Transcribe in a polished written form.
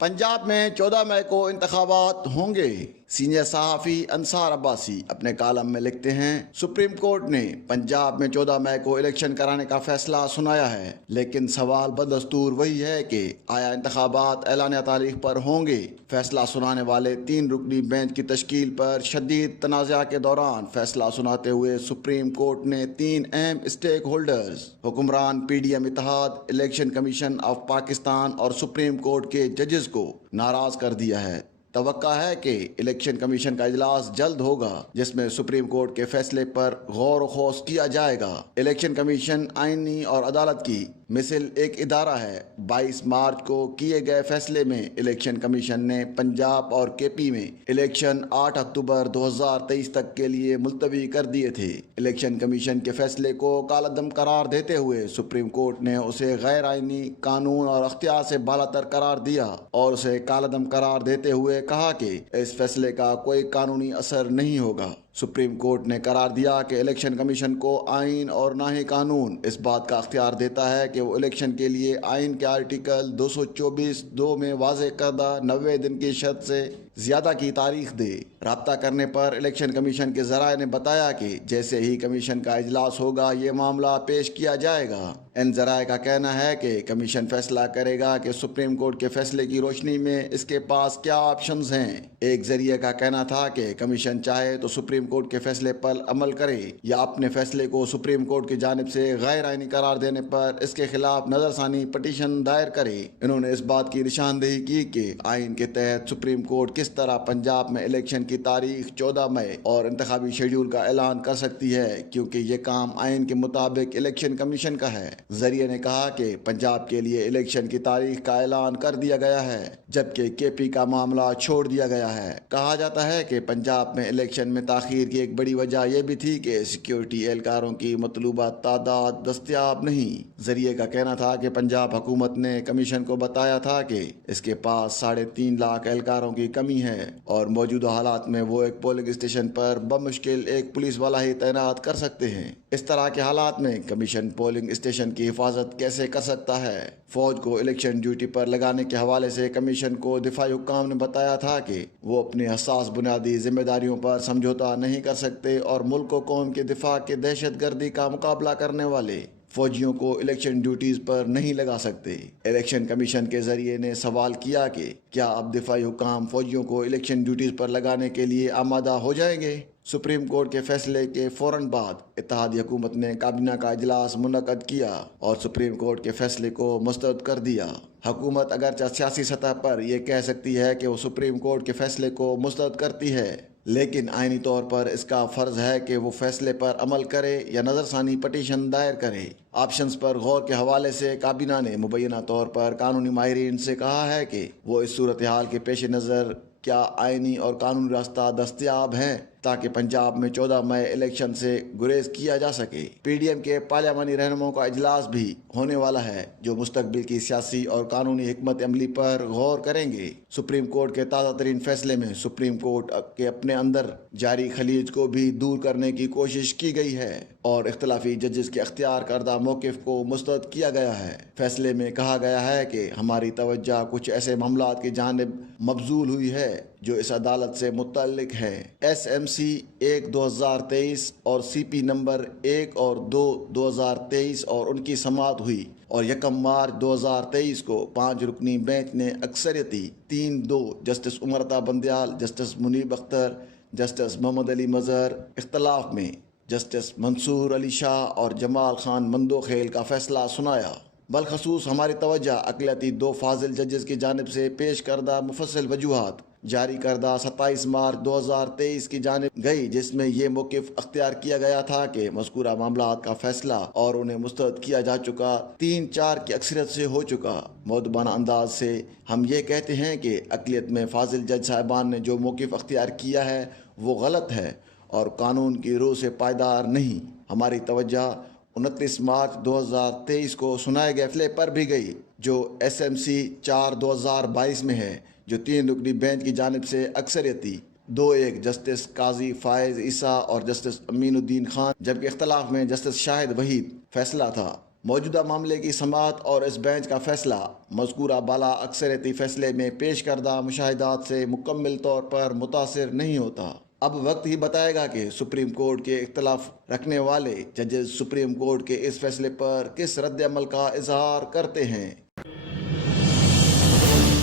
पंजाब में 14 मई को इंतखाबात होंगे। सीनियर सहाफ़ी अंसार अब्बासी अपने कालम में लिखते हैं, सुप्रीम कोर्ट ने पंजाब में 14 मई को इलेक्शन कराने का फैसला सुनाया है, लेकिन सवाल बदस्तूर वही है कि आया इंतखाबात ऐलानिया तारीख पर होंगे। फैसला सुनाने वाले 3 रुकनी बेंच की तश्कील पर शदीद तनाज़ा के दौरान फैसला सुनाते हुए सुप्रीम कोर्ट ने 3 अहम स्टेक होल्डर्स हुक्मरान PDM इत्तेहाद, इलेक्शन कमीशन ऑफ पाकिस्तान और सुप्रीम कोर्ट के जजेस को नाराज कर दिया है। तवक्का है कि इलेक्शन कमीशन का इजलास जल्द होगा, जिसमें सुप्रीम कोर्ट के फैसले पर गौर खोज किया जाएगा। इलेक्शन कमीशन आईनी और अदालत की मिसल एक इदारा है। 22 मार्च को किए गए फैसले में इलेक्शन कमीशन ने पंजाब और KP में इलेक्शन 8 अक्टूबर 2023 तक के लिए मुलतवी कर दिए थे। इलेक्शन कमीशन के फैसले को कालअदम करार देते हुए सुप्रीम कोर्ट ने उसे गैर आईनी, कानून और अख्तियार से बालातर करार दिया और उसे कालअदम करार देते हुए कहा कि इस फैसले का कोई कानूनी असर नहीं होगा। सुप्रीम कोर्ट ने करार दिया कि इलेक्शन कमीशन को आइन और ना ही कानून इस बात का अख्तियार देता है कि वो इलेक्शन के लिए आइन के आर्टिकल 224(2) में वाज़े करदा 90 दिन की शर्त से ज़्यादा की तारीख दे। राब्ता करने पर इलेक्शन कमीशन के ज़राए ने बताया कि जैसे ही कमीशन का इजलास होगा ये मामला पेश किया जाएगा। इन ज़राए का कहना है कि कमीशन फैसला करेगा कि सुप्रीम कोर्ट के फैसले की रोशनी में इसके पास क्या ऑप्शंस हैं। एक जरिए का कहना था कि कमीशन चाहे तो सुप्रीम कोर्ट के फैसले पर अमल करे या अपने फैसले को सुप्रीम कोर्ट की जानिब से गैर आईनी करार देने पर इसके खिलाफ नजरसानी पटिशन दायर करे। इन्होंने इस बात की निशानदेही की कि आइन के तहत सुप्रीम कोर्ट किस तरह पंजाब में इलेक्शन की तारीख 14 मई और इंतखाबी शेड्यूल का ऐलान कर सकती है, क्योंकि ये काम आइन के मुताबिक इलेक्शन कमीशन का है। जरिए ने कहा कि पंजाब के लिए इलेक्शन की तारीख का ऐलान कर दिया गया है, जबकि KP का मामला छोड़ दिया गया है। कहा जाता है कि पंजाब में इलेक्शन में ताखीर की एक बड़ी वजह यह भी थी कि सिक्योरिटी एहलकारों की मतलूबा तादाद दस्तयाब नहीं। जरिए का कहना था कि पंजाब हुकूमत ने कमीशन को बताया था कि इसके पास 3.5 लाख एहलकारों की कमी है और मौजूदा हालात में वो एक पोलिंग स्टेशन पर बमुश्किल एक पुलिस वाला ही तैनात कर सकते हैं। इस तरह के हालात में कमीशन पोलिंग स्टेशन की हिफाजत कैसे कर सकता है। फौज को इलेक्शन ड्यूटी पर लगाने के हवाले से कमीशन को दिफाई हुक्काम ने बताया था कि वो अपनी हसास बुनियादी जिम्मेदारियों पर समझौता नहीं कर सकते और मुल्क व कौम के दिफा के दहशतगर्दी का मुकाबला करने वाले फौजियों को इलेक्शन ड्यूटीज पर नहीं लगा सकते। इलेक्शन कमीशन के जरिए ने सवाल किया कि क्या अब दिफाई हुक्काम फौजियों को इलेक्शन ड्यूटीज पर लगाने के लिए आमादा हो जाएंगे। सुप्रीम कोर्ट के फैसले के फौरन बाद इत्तेहादी हुकूमत ने काबीना का इजलास मुनक्कद किया और सुप्रीम कोर्ट के फैसले को मुस्तरद कर दिया। हुकूमत अगरचे सियासी सतह पर यह कह सकती है कि वो सुप्रीम कोर्ट के फैसले को मुस्तरद करती है, लेकिन आईनी तौर पर इसका फ़र्ज है कि वो फैसले पर अमल करे या नज़रसानी पटिशन दायर करे। ऑप्शंस पर गौर के हवाले से काबीना ने मुबैना तौर पर कानूनी माहिरीन से कहा है कि वो इस सूरत हाल के पेश नज़र क्या आईनी और कानूनी रास्ता दस्तयाब हैं ताकि पंजाब में 14 मई इलेक्शन से गुरेज किया जा सके। PDM के पार्लियामानी रहनुमाओं का इजलास भी होने वाला है, जो मुस्तकबिल की सियासी और कानूनी हिकमत अमली पर गौर करेंगे। सुप्रीम कोर्ट के ताज़ा तरीन फैसले में सुप्रीम कोर्ट के अपने अंदर जारी खलीज को भी दूर करने की कोशिश की गई है और इख्तलाफी जजेस के अख्तियार करदा मौक़िफ़ को मुस्तरद किया गया है। फैसले में कहा गया है कि हमारी तवज्जो कुछ ऐसे मामलात की जानिब मबजूल हुई है जो इस अदालत से मुतल्लिक है। SMC 1/2023 और CP नंबर 1 और 2/2023 और उनकी समाअत हुई और 1 मार्च 2023 को 5 रुकनी बेंच ने अक्सरियती 3-2 justice उमरता Bandial, justice Munib Akhtar, justice Mohammad Ali मजहर इख्तलाफ में जस्टिस मंसूर अली शाह और जमाल खान मंदोखेल का फैसला सुनाया। बलखसूस हमारी तवज्जो अक़लियती 2 फाजिल जजेस की जानिब से पेश करदा मुफस्सिल वजूहात जारी करदा 27 मार्च 2023 की जानिब गई, जिसमें यह मौक़िफ़ अख्तियार किया गया था कि मज़कूरा मामलात का फैसला और उन्हें मुस्तरद किया जा चुका 3-4 की अक्सरियत से हो चुका। मौदबाना अंदाज से हम ये कहते हैं कि अक़लियत में फाजिल जज साहिबान ने जो मौक़िफ़ अख्तियार किया है वो गलत है और कानून की रूह से पायदार नहीं। हमारी तवज्जो 29 मार्च 2023 को सुनाए गए फैसले पर भी गई, जो SMC 4/2022 में है, जो 3 रुकनी बेंच की जानिब से अक्सरियती 2-1 जस्टिस काजी फायज ईसा और जस्टिस अमीनुद्दीन खान, जबकि इख्तलाफ में जस्टिस शाहिद वहीद फैसला था। موجودہ معاملے کی سماعت اور اس بینچ کا فیصلہ مذکورہ بالا اکثریتی فیصلے میں پیش کردہ مشاہدات سے مکمل طور پر متاثر نہیں ہوتا۔ اب وقت ہی بتائے گا کہ سپریم کورٹ کے اختلاف رکھنے والے ججز سپریم کورٹ کے اس فیصلے پر کس رد عمل کا اظہار کرتے ہیں۔